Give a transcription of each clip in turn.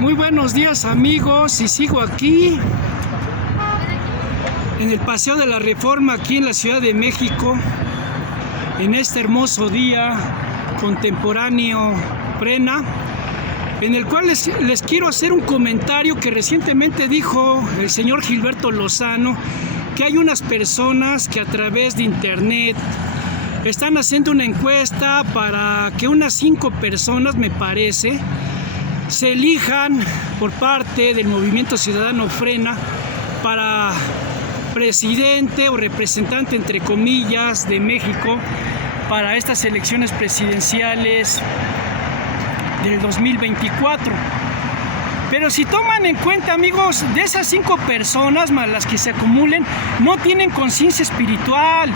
Muy buenos días, amigos, y sigo aquí en el Paseo de la Reforma, aquí en la Ciudad de México, en este hermoso día contemporáneo Frena, en el cual les quiero hacer un comentario que recientemente dijo el señor Gilberto Lozano, que hay unas personas que a través de internet están haciendo una encuesta para que unas 5 personas, me parece, se elijan por parte del Movimiento Ciudadano Frena para presidente o representante, entre comillas, de México para estas elecciones presidenciales del 2024. Pero si toman en cuenta, amigos, de esas 5 personas más las que se acumulen, no tienen conciencia espiritual.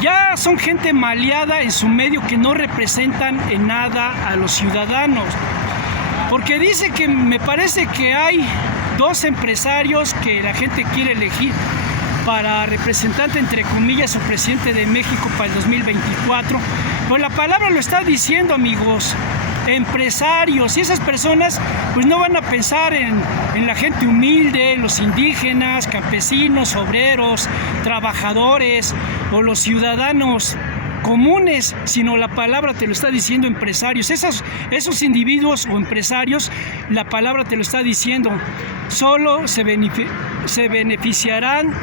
Ya son gente maleada en su medio que no representan en nada a los ciudadanos. Porque dice que me parece que hay 2 empresarios que la gente quiere elegir para representante, entre comillas, o presidente de México para el 2024. Pues la palabra lo está diciendo, amigos, empresarios, y esas personas pues no van a pensar en la gente humilde, los indígenas, campesinos, obreros, trabajadores o los ciudadanos comunes, sino la palabra te lo está diciendo empresarios. Esos individuos o empresarios, la palabra te lo está diciendo, solo se beneficiarán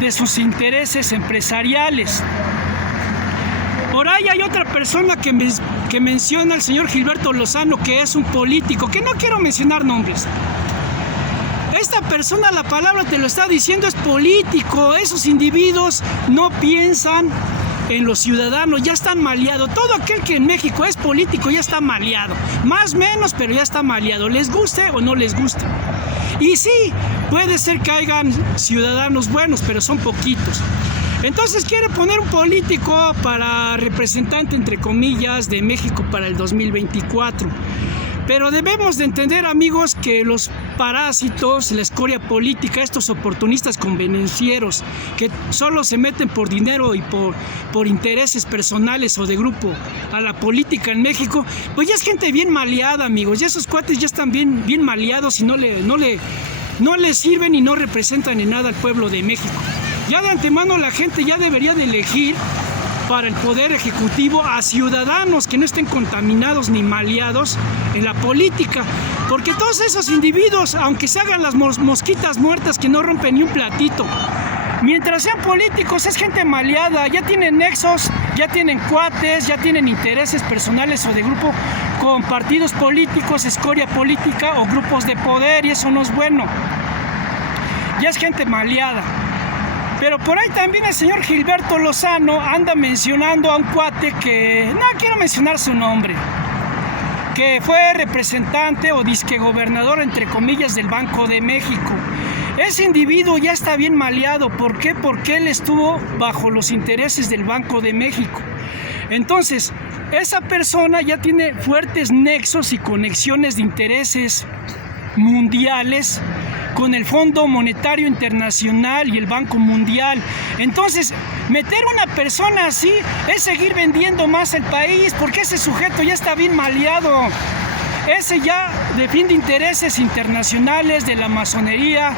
de sus intereses empresariales. Por ahí hay otra persona que menciona al señor Gilberto Lozano, que es un político, que no quiero mencionar nombres. Esta persona, la palabra te lo está diciendo, es político. Esos individuos no piensan en los ciudadanos, ya están maleados. Todo aquel que en México es político ya está maleado, más o menos, pero ya está maleado, les guste o no les guste. Y sí, puede ser que hayan ciudadanos buenos, pero son poquitos. Entonces quiere poner un político para representante, entre comillas, de México para el 2024. Pero debemos de entender, amigos, que los parásitos, la escoria política, estos oportunistas convenencieros que solo se meten por dinero y por intereses personales o de grupo a la política en México, pues ya es gente bien maleada, amigos. Ya esos cuates ya están bien maleados y no le sirven y no representan en nada al pueblo de México. Ya de antemano la gente ya debería de elegir para el poder ejecutivo a ciudadanos que no estén contaminados ni maleados en la política, porque todos esos individuos, aunque se hagan las mosquitas muertas que no rompen ni un platito, mientras sean políticos es gente maleada, ya tienen nexos, ya tienen cuates, ya tienen intereses personales o de grupo con partidos políticos, escoria política o grupos de poder, y eso no es bueno. Ya es gente maleada. Pero por ahí también el señor Gilberto Lozano anda mencionando a un cuate que no quiero mencionar su nombre, que fue representante o disque gobernador, entre comillas, del Banco de México. Ese individuo ya está bien maleado. ¿Por qué? Porque él estuvo bajo los intereses del Banco de México. Entonces, esa persona ya tiene fuertes nexos y conexiones de intereses mundiales con el Fondo Monetario Internacional y el Banco Mundial. Entonces, meter una persona así es seguir vendiendo más el país, porque ese sujeto ya está bien maleado. Ese ya defiende intereses internacionales de la masonería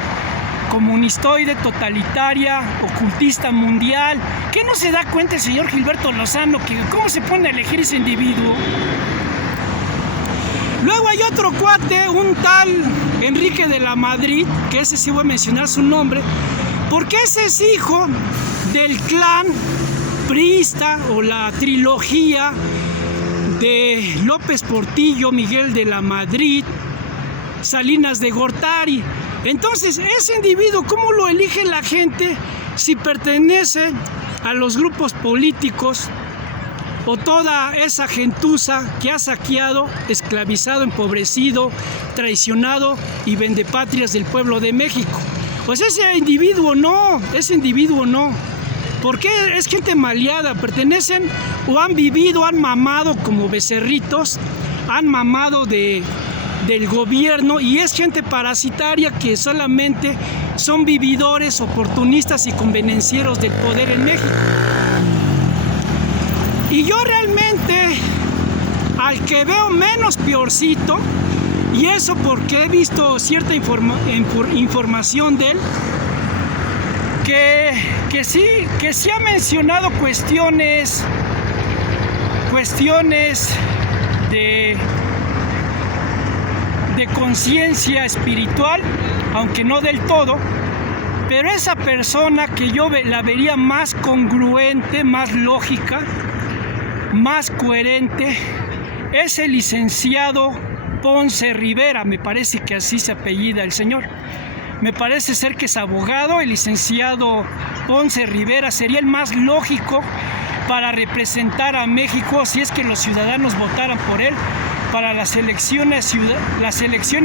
comunistoide, totalitaria, ocultista mundial. ¿Qué no se da cuenta el señor Gilberto Lozano que cómo se pone a elegir ese individuo? Luego hay otro cuate, un tal Enrique de la Madrid, que ese sí voy a mencionar su nombre, porque ese es hijo del clan priista o la trilogía de López Portillo, Miguel de la Madrid, Salinas de Gortari. Entonces, ese individuo, ¿cómo lo elige la gente si pertenece a los grupos políticos o toda esa gentuza que ha saqueado, esclavizado, empobrecido, traicionado y vendepatrias del pueblo de México? Pues ese individuo no, porque es gente maleada, pertenecen o han vivido, han mamado como becerritos, han mamado del gobierno, y es gente parasitaria que solamente son vividores, oportunistas y convenencieros del poder en México. Y yo realmente al que veo menos peorcito Y eso porque he visto cierta información de él que sí ha mencionado cuestiones de conciencia espiritual, aunque no del todo, pero esa persona que yo la vería más congruente, más lógica, más coherente, es el licenciado Ponce Rivera. Me parece que así se apellida el señor. Me parece ser que es abogado. El licenciado Ponce Rivera sería el más lógico para representar a México si es que los ciudadanos votaran por él para las elecciones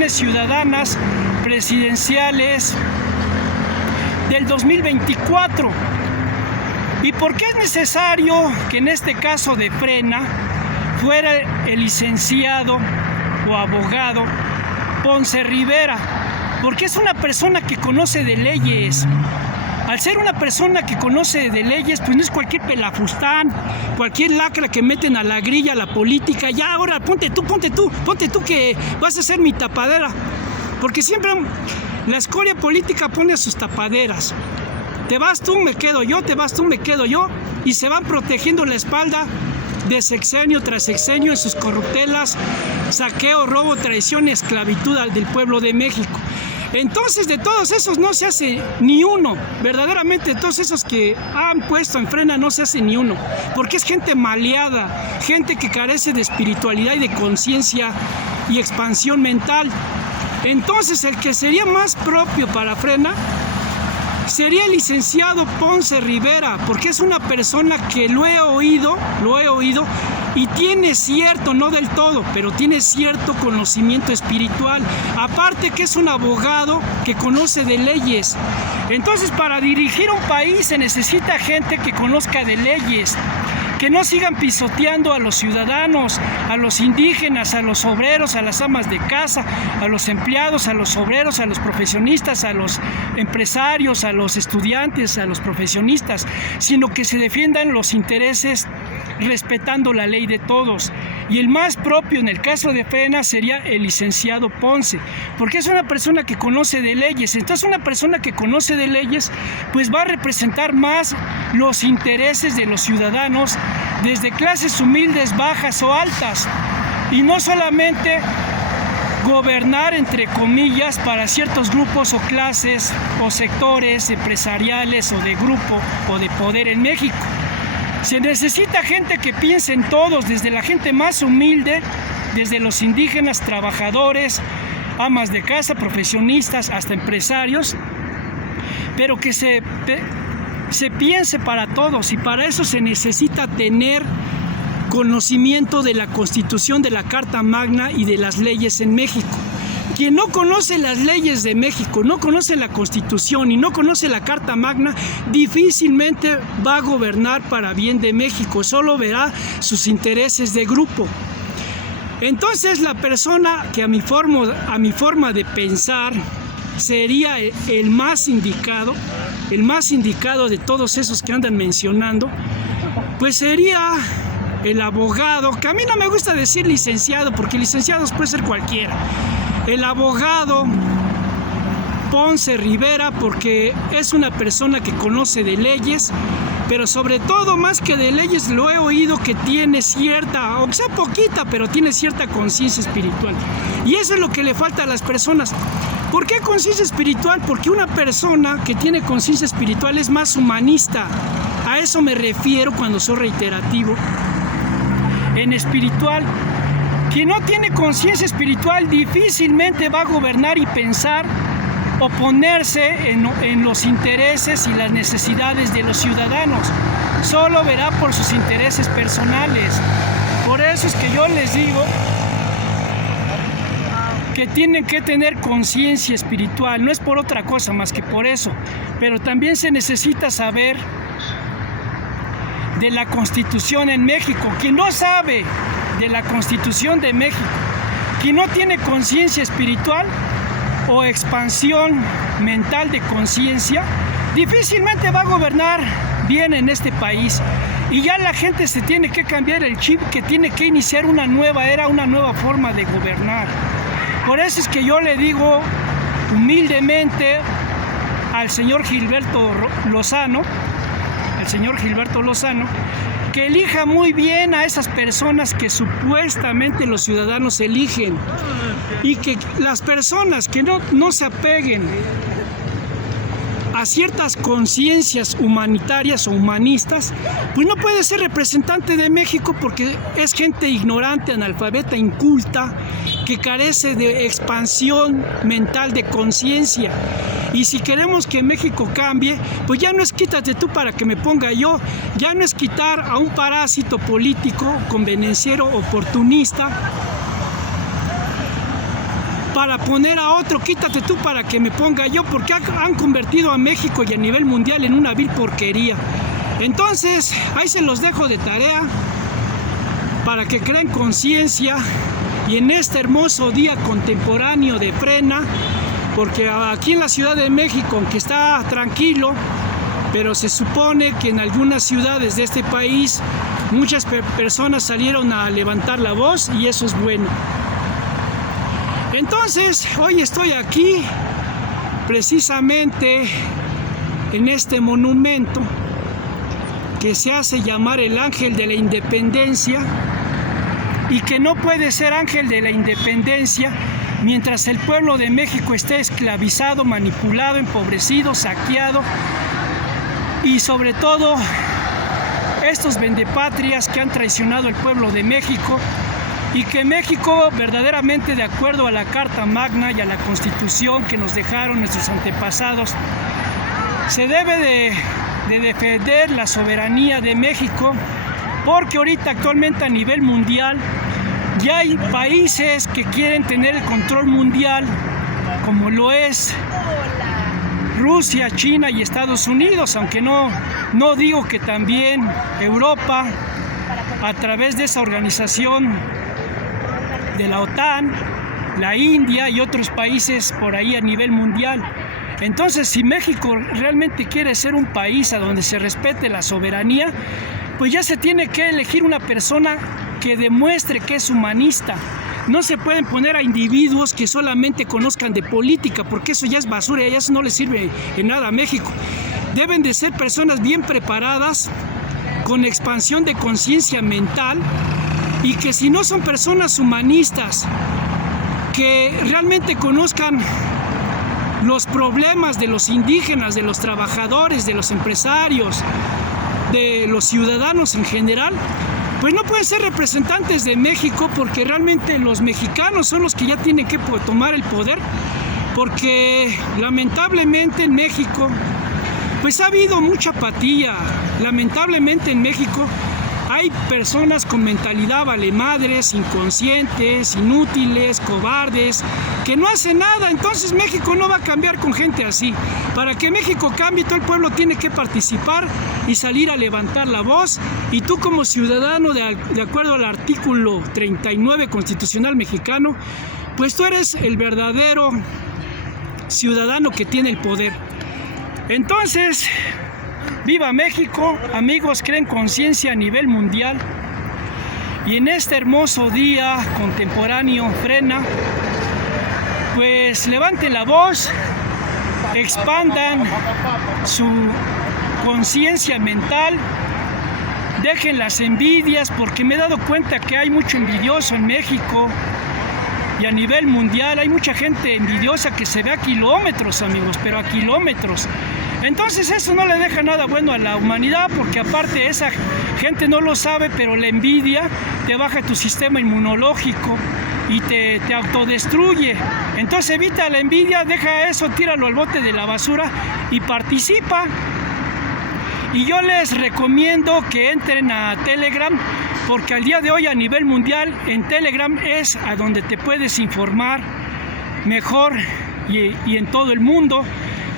ciudadanas presidenciales del 2024. ¿Y por qué es necesario que en este caso de Frena fuera el licenciado o abogado Ponce Rivera? Porque es una persona que conoce de leyes. Al ser una persona que conoce de leyes, pues no es cualquier pelafustán, cualquier lacra que meten a la grilla a la política. Ya, ahora ponte tú que vas a ser mi tapadera. Porque siempre la escoria política pone sus tapaderas. Te vas tú, me quedo yo, te vas tú, me quedo yo. Y se van protegiendo la espalda de sexenio tras sexenio en sus corruptelas, saqueo, robo, traición y esclavitud del pueblo de México. Entonces, de todos esos no se hace ni uno. Verdaderamente, de todos esos que han puesto en Frena no se hace ni uno. Porque es gente maleada, gente que carece de espiritualidad y de conciencia y expansión mental. Entonces, el que sería más propio para Frena sería el licenciado Ponce Rivera, porque es una persona que lo he oído, y tiene cierto, no del todo, pero tiene cierto conocimiento espiritual. Aparte que es un abogado que conoce de leyes. Entonces, para dirigir un país se necesita gente que conozca de leyes, que no sigan pisoteando a los ciudadanos, a los indígenas, a los obreros, a las amas de casa, a los empleados, a los obreros, a los profesionistas, a los empresarios, a los estudiantes, a los profesionistas, sino que se defiendan los intereses respetando la ley de todos. Y el más propio en el caso de Frena sería el licenciado Ponce, porque es una persona que conoce de leyes. Entonces, una persona que conoce de leyes pues va a representar más los intereses de los ciudadanos, desde clases humildes, bajas o altas, y no solamente gobernar entre comillas para ciertos grupos o clases o sectores empresariales o de grupo o de poder en México. Se necesita gente que piense en todos, desde la gente más humilde, desde los indígenas, trabajadores, amas de casa, profesionistas, hasta empresarios, pero que se piense para todos, y para eso se necesita tener conocimiento de la Constitución, de la Carta Magna y de las leyes en México. Quien no conoce las leyes de México, no conoce la Constitución y no conoce la Carta Magna, difícilmente va a gobernar para bien de México, solo verá sus intereses de grupo. Entonces, la persona que a mi forma de pensar sería el más indicado de todos esos que andan mencionando, pues sería el abogado, que a mí no me gusta decir licenciado, porque licenciados puede ser cualquiera. El abogado Ponce Rivera, porque es una persona que conoce de leyes, pero sobre todo, más que de leyes, lo he oído que tiene cierta, aunque sea poquita, pero tiene cierta conciencia espiritual. Y eso es lo que le falta a las personas. ¿Por qué conciencia espiritual? Porque una persona que tiene conciencia espiritual es más humanista. A eso me refiero cuando soy reiterativo. En espiritual, quien no tiene conciencia espiritual difícilmente va a gobernar y pensar o ponerse en los intereses y las necesidades de los ciudadanos. Solo verá por sus intereses personales. Por eso es que yo les digo que tienen que tener conciencia espiritual. No es por otra cosa más que por eso. Pero también se necesita saber de la Constitución en México. Quien no sabe de la Constitución de México, quien no tiene conciencia espiritual o expansión mental de conciencia, difícilmente va a gobernar bien en este país. Y ya la gente se tiene que cambiar el chip, que tiene que iniciar una nueva era, una nueva forma de gobernar. Por eso es que yo le digo humildemente al señor Gilberto Lozano, que elija muy bien a esas personas que supuestamente los ciudadanos eligen, y que las personas que no se apeguen a ciertas conciencias humanitarias o humanistas, pues no puede ser representante de México, porque es gente ignorante, analfabeta, inculta, que carece de expansión mental, de conciencia. Y si queremos que México cambie, pues ya no es quítate tú para que me ponga yo, ya no es quitar a un parásito político, convenenciero, oportunista, para poner a otro, quítate tú para que me ponga yo, porque han convertido a México y a nivel mundial en una vil porquería. Entonces, ahí se los dejo de tarea para que creen conciencia, y en este hermoso día contemporáneo de frena, porque aquí en la Ciudad de México, aunque está tranquilo, pero se supone que en algunas ciudades de este país muchas personas salieron a levantar la voz, y eso es bueno. Entonces, hoy estoy aquí precisamente en este monumento que se hace llamar el Ángel de la Independencia, y que no puede ser Ángel de la Independencia mientras el pueblo de México esté esclavizado, manipulado, empobrecido, saqueado, y sobre todo estos vendepatrias que han traicionado al pueblo de México, y que México, verdaderamente, de acuerdo a la Carta Magna y a la Constitución que nos dejaron nuestros antepasados, se debe de defender la soberanía de México, porque ahorita actualmente a nivel mundial ya hay países que quieren tener el control mundial, como lo es Rusia, China y Estados Unidos, aunque no digo que también Europa, a través de esa organización de la OTAN, la India y otros países por ahí a nivel mundial. Entonces, si México realmente quiere ser un país a donde se respete la soberanía, pues ya se tiene que elegir una persona que demuestre que es humanista. No se pueden poner a individuos que solamente conozcan de política, porque eso ya es basura y eso no le sirve en nada a México. Deben de ser personas bien preparadas, con expansión de conciencia mental, y que si no son personas humanistas, que realmente conozcan los problemas de los indígenas, de los trabajadores, de los empresarios, de los ciudadanos en general, pues no pueden ser representantes de México, porque realmente los mexicanos son los que ya tienen que tomar el poder, porque lamentablemente en México pues ha habido mucha apatía. Lamentablemente en México hay personas con mentalidad valemadres, inconscientes, inútiles, cobardes, que no hacen nada. Entonces México no va a cambiar con gente así. Para que México cambie, todo el pueblo tiene que participar y salir a levantar la voz. Y tú, como ciudadano, de acuerdo al artículo 39 constitucional mexicano, pues tú eres el verdadero ciudadano que tiene el poder. Entonces, ¡viva México! Amigos, creen conciencia a nivel mundial. Y en este hermoso día contemporáneo, frena, pues levanten la voz, expandan su conciencia mental, dejen las envidias, porque me he dado cuenta que hay mucho envidioso en México y a nivel mundial. Hay mucha gente envidiosa que se ve a kilómetros, amigos, pero a kilómetros. Entonces eso no le deja nada bueno a la humanidad, porque aparte esa gente no lo sabe, pero la envidia te baja tu sistema inmunológico y te autodestruye. Entonces evita la envidia, deja eso, tíralo al bote de la basura y participa. Y yo les recomiendo que entren a Telegram, porque al día de hoy a nivel mundial en Telegram es a donde te puedes informar mejor y en todo el mundo.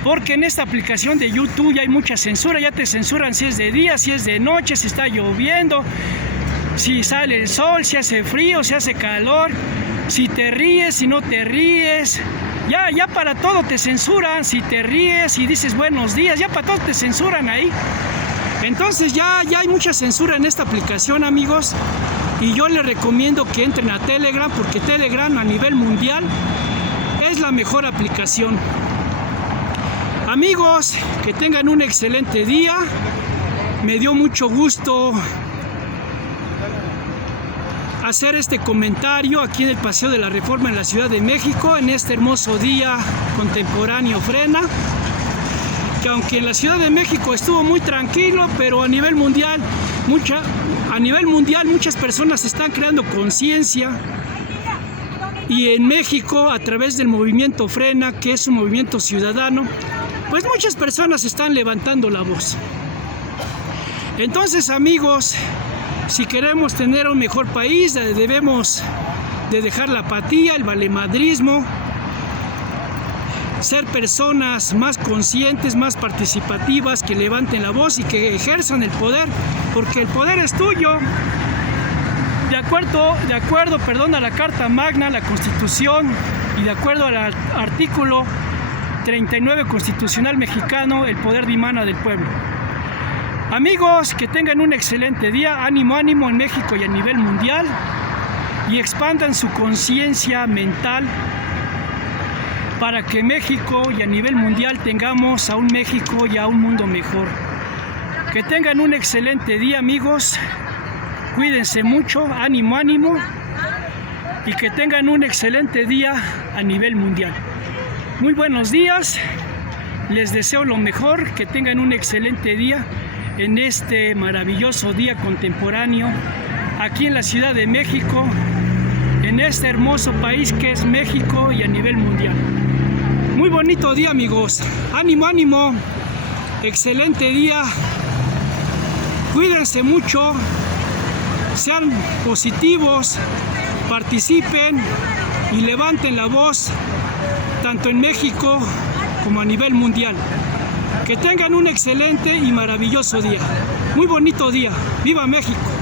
Porque en esta aplicación de YouTube ya hay mucha censura, ya te censuran si es de día, si es de noche, si está lloviendo, si sale el sol, si hace frío, si hace calor, si te ríes, si no te ríes. Ya para todo te censuran, si te ríes y dices buenos días, ya para todo te censuran ahí. Entonces ya hay mucha censura en esta aplicación, amigos. y yo les recomiendo que entren a Telegram, porque Telegram a nivel mundial es la mejor aplicación. Amigos, que tengan un excelente día. Me dio mucho gusto hacer este comentario aquí en el Paseo de la Reforma en la Ciudad de México, en este hermoso día contemporáneo Frena, que aunque en la Ciudad de México estuvo muy tranquilo, pero a nivel mundial muchas personas están creando conciencia, y en México, a través del movimiento Frena, que es un movimiento ciudadano, pues muchas personas están levantando la voz. Entonces, amigos, si queremos tener un mejor país, debemos de dejar la apatía, el valemadrismo, ser personas más conscientes, más participativas, que levanten la voz y que ejerzan el poder, porque el poder es tuyo. De acuerdo, a la Carta Magna, la Constitución, y de acuerdo al artículo 39 constitucional mexicano, el poder dimana del pueblo. Amigos, que tengan un excelente día. Ánimo, ánimo en México y a nivel mundial, y expandan su conciencia mental para que México y a nivel mundial tengamos a un México y a un mundo mejor. Que tengan un excelente día, amigos. Cuídense mucho, ánimo, ánimo, y que tengan un excelente día a nivel mundial. Muy buenos días, les deseo lo mejor, que tengan un excelente día en este maravilloso día contemporáneo aquí en la Ciudad de México, en este hermoso país que es México y a nivel mundial. Muy bonito día, amigos. Ánimo, ánimo, excelente día. Cuídense mucho, sean positivos, participen y levanten la voz tanto en México como a nivel mundial. Que tengan un excelente y maravilloso día. Muy bonito día. ¡Viva México!